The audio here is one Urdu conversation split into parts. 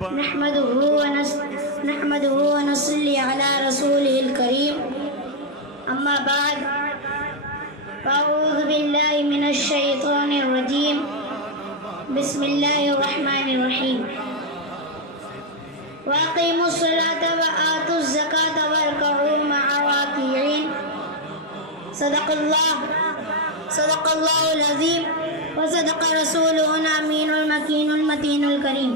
نحمده ونصلي على رسوله الكريم أما بعد فأعوذ بالله من الشيطان الرجيم بسم الله الرحمن الرحيم وأقيموا الصلاة وآتوا الزكاة واركعوا مع الراكعين صدق الله العظيم وصدق رسوله الأمين المكين المتين الكريم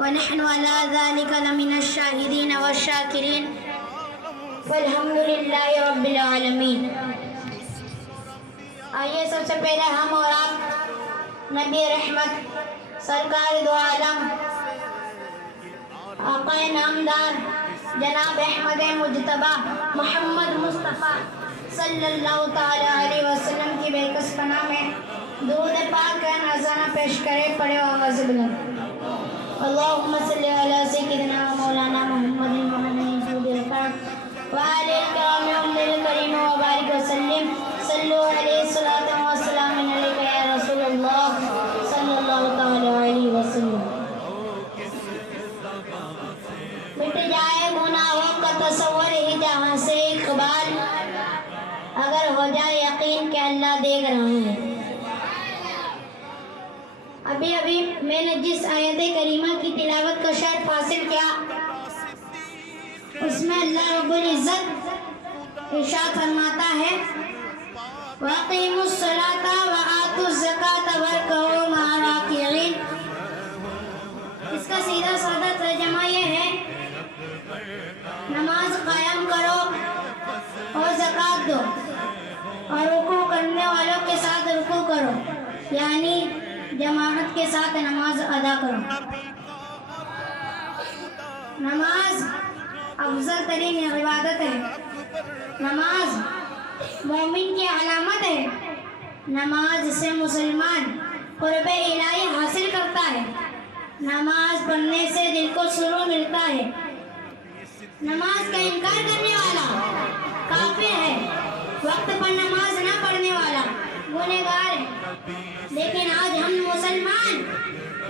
ونحن على ذلك لمن الشاهدين والشاكرين والحمد لله رب العالمین۔ آئیے سب سے پہلے ہم اور آپ نبی رحمت سرکار دو عالم آقا نامدار جناب احمد مجتبی محمد مصطفیٰ صلی اللہ تعالی علیہ وسلم کی بےکس پناہ میں درود پاک کا نذرانہ پیش کرے، پڑھے آواز بلند۔ اللہم صلی علی سیدنا مولانا محمد وآل الکرام الکریم وبارک وسلم صلو علیہ الصلاۃ والسلام علیک یا رسول اللہ صلی اللہ تعالی علیہ وسلم۔ مٹ جائے گناہوں کا تصور ہی جہاں سے اقبال، اگر ہو جائے یقین کہ اللہ دیکھ رہا ہے۔ ابھی میں نے جس آیت کریمہ کی تلاوت کا شرف حاصل کیا، اس میں اللہ رب العزت ارشاد فرماتا ہے وَأَقِيمُوا الصَّلَاةَ وَآتُوا الزَّكَاةَ وَارْكَعُوا مَعَ الرَّاكِعِينَ۔ اس کا سیدھا سادہ ترجمہ یہ ہے نماز قائم کرو اور زکوٰۃ دو اور رکوع کرنے والوں کے ساتھ رکوع کرو، یعنی جماعت کے ساتھ نماز ادا کرو۔ نماز افضل ترین عبادت ہے، نماز مومن کی علامت ہے، نماز سے مسلمان قرب الہی حاصل کرتا ہے، نماز پڑھنے سے دل کو سرور ملتا ہے۔ نماز کا انکار کرنے والا کافر ہے، وقت پر نماز نہ پڑھنے والا گنہگار ہے۔ لیکن آج ہم مسلمان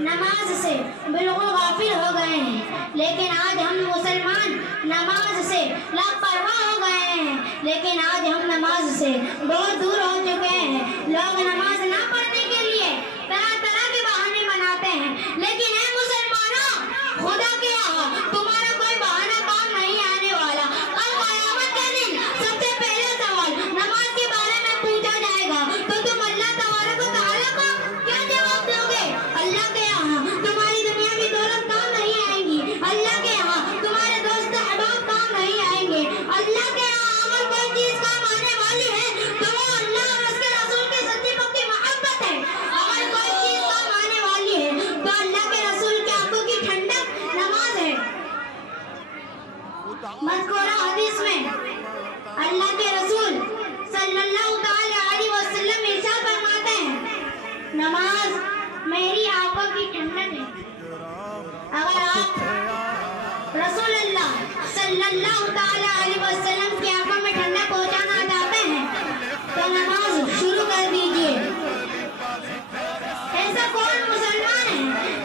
نماز سے بالکل غافل ہو گئے ہیں، لیکن آج ہم مسلمان نماز سے لاپرواہ ہو گئے ہیں، لیکن آج ہم نماز سے بہت دور ہو چکے ہیں۔ لوگ نماز نہ پڑھنے کے لیے طرح طرح کے بہانے بناتے ہیں، لیکن اے مسلمانوں، خدا کے یہاں تمہارا کوئی بہانہ کام نہیں آنے والا۔ کل قیامت کے دن سب سے پہلا سوال نماز کے بارے میں پوچھا جائے گا، تو تم اللہ تبارک و تعالیٰ کو کیا جواب دو گے؟ اللہ کے یہاں تمہاری دنیاوی دولت کام نہیں آئے گی، اللہ کے یہاں تمہارے دوست احباب کام نہیں آئیں گے۔ اللہ کے یہاں اگر کوئی چیز کام آنے والی ہے تو وہ اللہ اور اس کے رسول کی سچی پکی محبت ہے۔ اگر کوئی چیز کام آنے والی ہے تو اللہ کے رسول کی آنکھوں کی ٹھنڈک نماز ہے۔ مذکورہ حدیث میں اللہ کے رسول صلی اللہ تعالی علیہ وسلم ارشاد فرماتے ہیں نماز میری آنکھوں کی ٹھنڈک ہے۔ اگر آپ رسول اللہ صلی اللہ تعالی علیہ وسلم کی آنکھوں میں ٹھنڈک پہنچانا چاہتے ہیں تو نماز شروع کر دیجئے۔ ایسا کون مسلمان ہے،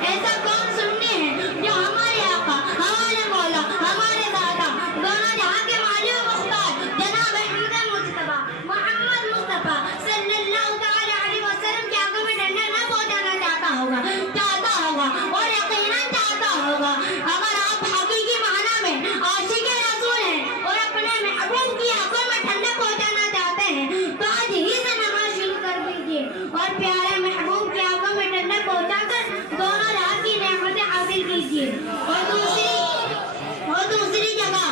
ایسا کون سنی ہے جو ہمارے آقا، ہمارے مولا، ہمارے دادا، دونوں جہاں کے مالی و مختار جناب احمد مجتبی محمد مصطفیٰ صلی اللہ تعالی علیہ وسلم کی آنکھوں میں ٹھنڈک نہ پہنچانا چاہتا ہوگا اور یقیناً چاہتا ہوگا۔ اگر آپ حقیقی معنی میں عاشق رسول ہیں اور اپنے محبوب کی آنکھوں میں ٹھنڈک پہنچانا چاہتے ہیں تو آج ہی سے نماز شروع کر دیجیے اور پیارے محبوب کی آنکھوں میں ٹھنڈک پہنچا کر دونوں راہ کی نعمتیں حاصل کیجیے۔ اور دوسری جگہ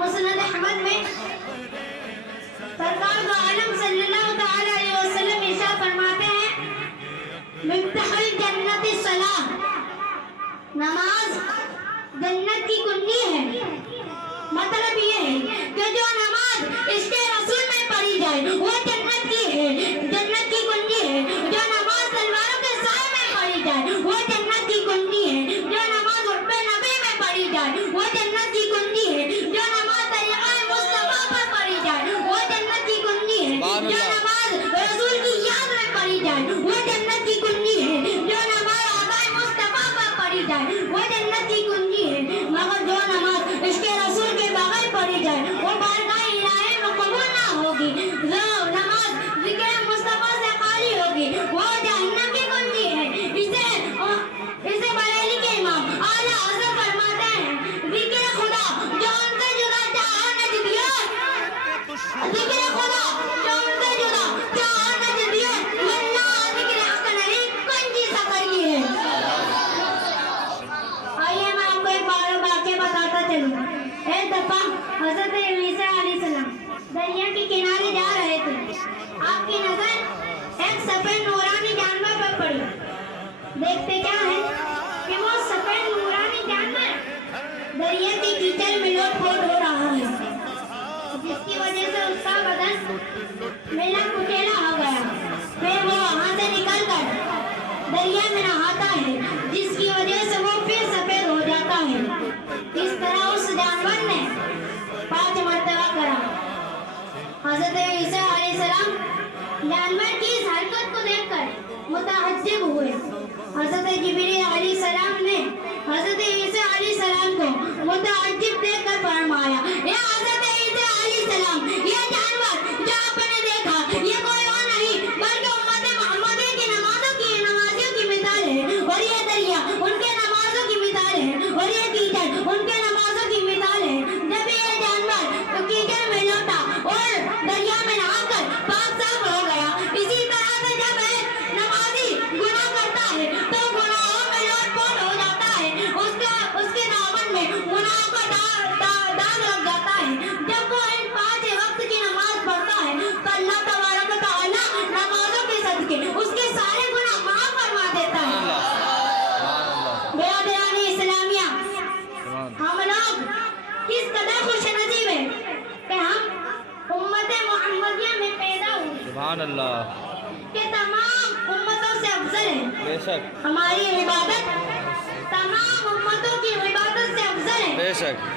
مسند احمد میں سرکار دو عالم صلی اللہ تعالی علیہ وسلم ارشاد فرماتے ہیں مفتاح الجنت الصلاۃ، نماز جنت کی کنجی ہے۔ مطلب یہ ہے کہ جو نماز اس کے رسول میں پڑھی جائے وہ جنت کی ہے، جنت کی کنجی ہے۔ جو نماز تلواروں کے سائے میں پڑھی جائے وہ جنت کی کنجی ہے۔ جو نماز عرب نبی میں پڑھی جائے وہ جنت کی کنجی ہے۔ جو نماز طریقہ مصطفیٰ پر پڑھی جائے وہ جنت کی کنجی ہے۔ جو نماز رسول کی یاد میں پڑھی جائے وہ جنت کی کنجی ہے۔ جو نماز آقا مصطفیٰ پر پڑھی جائے وہ جنت کی کنجی ہے، مگر جو نماز عشق رسول کے بغیر پڑھی جائے وہ بارگاہ الہی میں قبول نہ ہوگی، جو نماز ذکر مصطفیٰ سے خالی ہوگی وہ جہنم کی کنجی ہے۔ اسے بریلی کے امام اعلیٰ حضرت فرماتے ہیں، ذکر خدا جو ان سے جدا چاہا نجدیت، ذکر خدا جو ان سے جدا چاہا نجدیت، ورنہ ذکر حق نہیں کنجی سفر کی ہے۔ آئیے میں آپ کو ایک واقعہ بتاتا چلوں۔ ایک دفعہ حضرت عیسیٰ علیہ السلام دریا کے کنارے جا رہے تھے، آپ کی نظر ایک سفید نورانی جانور پر پڑی۔ دیکھتے کیا ہے کہ وہ سفید نورانی جانور دریا کے کیچڑ میں لوٹ پوٹ ہو رہا ہے، جس کی وجہ سے اس کا بدن ملا کچیلا ہو گیا۔ پھر وہ وہاں سے نکل کر دریا میں نہاتا ہے، جس کی وجہ سے وہ پھر سفید ہو جاتا ہے۔ اس طرح اس جانور نے 5 مرتبہ کرا۔ حضرت عیسیٰ علیہ السلام جانور کی اس حرکت کو دیکھ کر متعجب ہوئے۔ حضرت جبریل علیہ السلام نے حضرت عیسیٰ علیہ السلام کو متعجب دیکھ کر فرمایا، یا حضرت عیسیٰ علیہ السلام، یہ جانور جو آپ نے دیکھا یہ کوئی اور نہیں بلکہ امت محمدیہ کی نمازیوں کی مثال ہے، اور یہ دریا ان کے نمازوں کی مثال ہے، اور یہ کیچڑ ان کے نمازوں کی مثال ہے۔ جب یہ جانور کیچڑ میں لوٹا اور دریا میں نہا کر پاک صاف ہو گیا، اسی طرح سے جب نمازی گناہ کرتا ہے تو گناہوں میں لوٹ پوٹ ہو جاتا ہے، اس کے دامن میں گناہوں کا داغ لگ جاتا ہے۔ جب وہ ان 5 وقت کی نماز پڑھتا ہے تو اللہ تبارک و تعالیٰ نمازوں کے صدقے اس کے سارے گناہ معاف فرما دیتا ہے۔ برادران اسلامیہ، ہم لوگ کس قدر خوش نصیب ہیں کہ ہم امت محمدیہ میں پیدا ہوئے، سبحان اللہ، کہ تمام امتوں سے افضل ہے۔ بے شک، ہماری عبادت تمام امتوں کی عبادت سے افضل ہے۔ بے شک،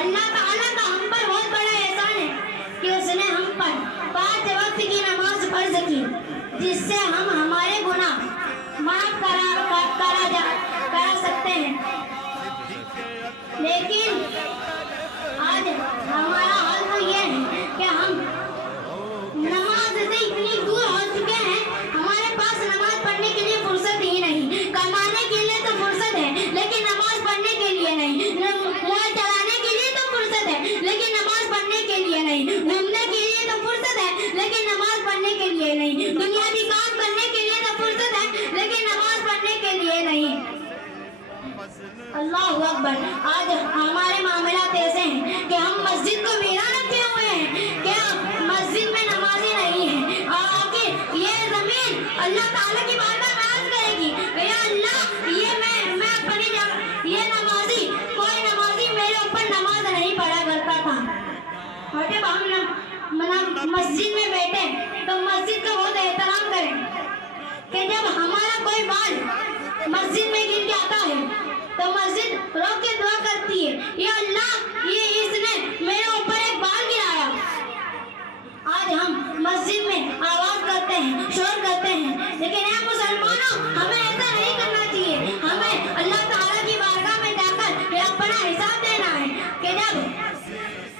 اللہ تعالیٰ کا ہم پر بہت بڑا احسان ہے کہ اس نے ہم پر 5 وقت کی نماز فرض کی، جس سے ہم ہمارے گناہ معاف کرا سکتے ہیں۔ لیکن آج ہمارا حال تو یہ ہے کہ ہم نماز سے اتنی دور ہو چکے ہیں، ہمارے پاس نماز پڑھنے کے لیے فرصت ہی نہیں۔ کمانے کے لیے تو فرصت ہے لیکن نماز پڑھنے کے لیے نہیں، موبائل چلانے کے لیے تو فرصت ہے لیکن نماز پڑھنے کے لیے نہیں، گھومنے کے لیے تو فرصت ہے لیکن نماز پڑھنے کے لیے نہیں، دنیاوی کام کرنے کے لیے تو فرصت ہے لیکن نماز پڑھنے کے لیے نہیں۔ اللہ اکبر، آج ہمارے معاملات ایسے ہیں کہ ہم مسجد کو ویران رکھے ہوئے ہیں کہ مسجد میں نمازی نہیں ہیں، آخر یہ زمین اللہ تعالیٰ کی بارگاہ میں عرض کرے گی، یا اللہ یہ نمازی کوئی نمازی میرے اوپر نماز نہیں پڑھا کرتا تھا۔ اور جب ہم مسجد میں بیٹھے تو مسجد کا بہت احترام کریں کہ جب ہمارا کوئی بال مسجد میں گر جاتا ہے تو مسجد روک کے دعا کرتی ہے، یا اللہ یہ اس نے میرے اوپر ایک بال گرایا۔ آج ہم مسجد میں آواز کرتے ہیں، شور کرتے ہیں، لیکن اے مسلمانوں، ہمیں ایسا نہیں کرنا چاہیے۔ ہمیں اللہ تعالیٰ کی بارگاہ میں جا کر اپنا حساب دینا ہے کہ جب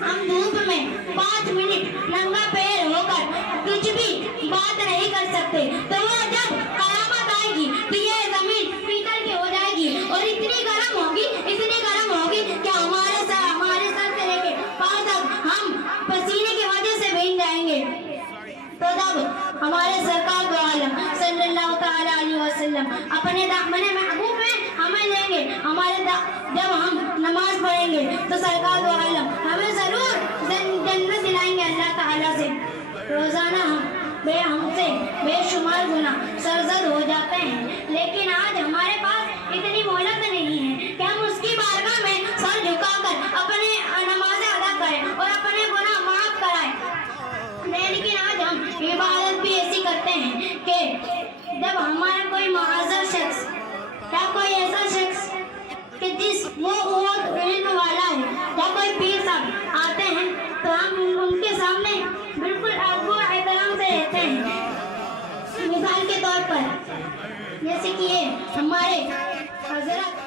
ہم دھوپ میں 5 منٹ ننگا پیر ہو کر کچھ بھی بات نہیں کر سکتے تو وہ جب قیامت آئے گی تو یہ زمین پیتل کی ہو جائے گی اور اتنی گرم ہوگی کہ ہمارے سر سے لے کے پاؤں تک ہم پسینے کی وجہ سے بھیگ جائیں گے۔ تو جب ہمارے سرکار دو عالم صلی اللہ تعالی علیہ وسلم اپنے دامن محبوب میں ہمیں لیں گے، جب ہم نماز پڑھیں گے تو سرکار دو عالم ہمیں ضرور جنت دلائیں گے اللہ تعالیٰ سے۔ روزانہ ہم سے بے شمار گناہ سرزد ہو جاتے ہیں، لیکن آج ہمارے پاس اتنی مہلت نہیں ہے کہ ہم اس کی بارگاہ میں سر جھکا کر اپنے نمازیں ادا کریں اور اپنے گناہ معاف کرائیں۔ لیکن آج ہم عبادت بھی ایسی کرتے ہیں کہ جب ہمارا کوئی معذر شخص یا کوئی ایسا شخص کہ وہ علم والا ہے یا کوئی پیر صاحب آتے ہیں تو ہم ان کے سامنے بالکل ادب و احترام سے رہتے ہیں۔ مثال کے طور پر جیسے کہ یہ ہمارے حضرت